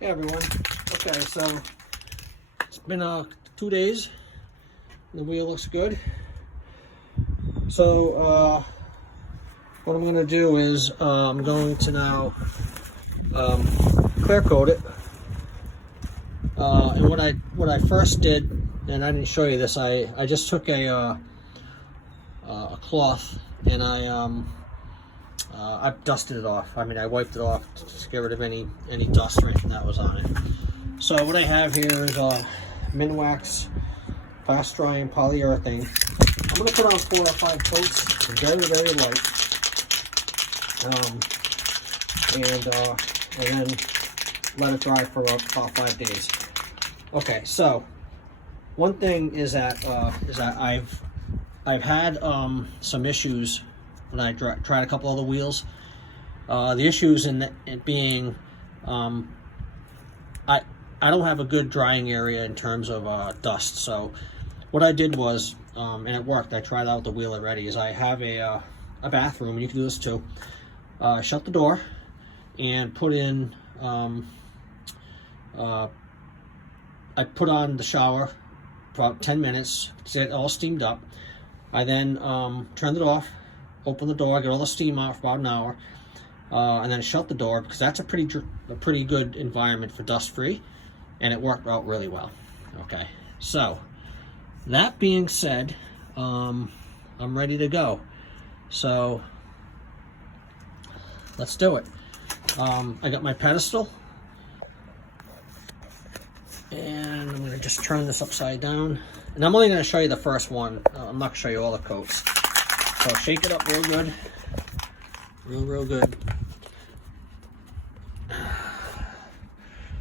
Hey everyone. Okay, so it's been 2 days. The wheel looks good. So what I'm going to do is I'm going to now clear coat it. And what I first did, and I didn't show you this, I just took a cloth and I dusted it off. I mean, I wiped it off to get rid of any dust or anything that was on it. So what I have here is Minwax fast drying polyurethane. I'm going to put on 4 or 5 coats, very light, and then let it dry for about 5 days. Okay, so one thing is that I've had some issues when I tried a couple other wheels. The issues in it being I don't have a good drying area in terms of dust. So what I did was, and it worked, I tried out the wheel already, is I have a bathroom, and you can do this too. Shut the door and put in, I put on the shower for about 10 minutes to get it all steamed up. I then turned it off, opened the door, get all the steam out for about an hour, and then shut the door, because that's a pretty good environment for dust free, and it worked out really well. Okay, so that being said, I'm ready to go. So let's do it. I got my pedestal, and I'm going to just turn this upside down, and I'm only going to show you the first one. I'm not going to show you all the coats. So shake it up real good, real good.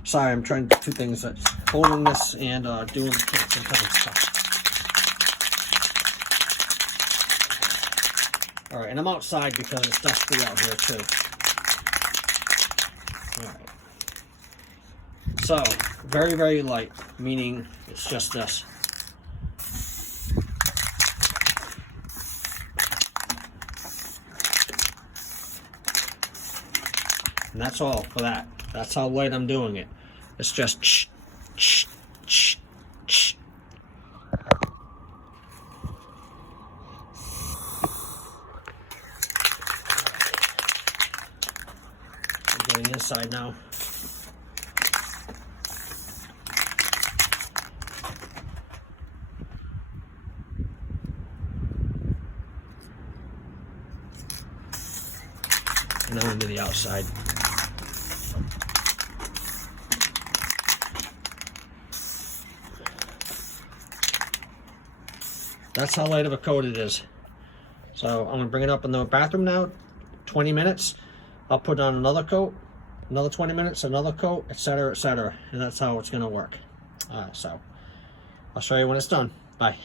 Sorry, I'm trying to do 2 things, holding this and doing the same stuff. All right, and I'm outside because it's dusty out here too. All right. So very light, meaning it's just this. And that's all for that. That's how light I'm doing it. It's just I'm getting inside now. And now into the outside. That's how light of a coat it is. So I'm going to bring it up in the bathroom now, 20 minutes. I'll put on another coat, another 20 minutes, another coat, etc., etc. And that's how it's going to work. So I'll show you when it's done. Bye.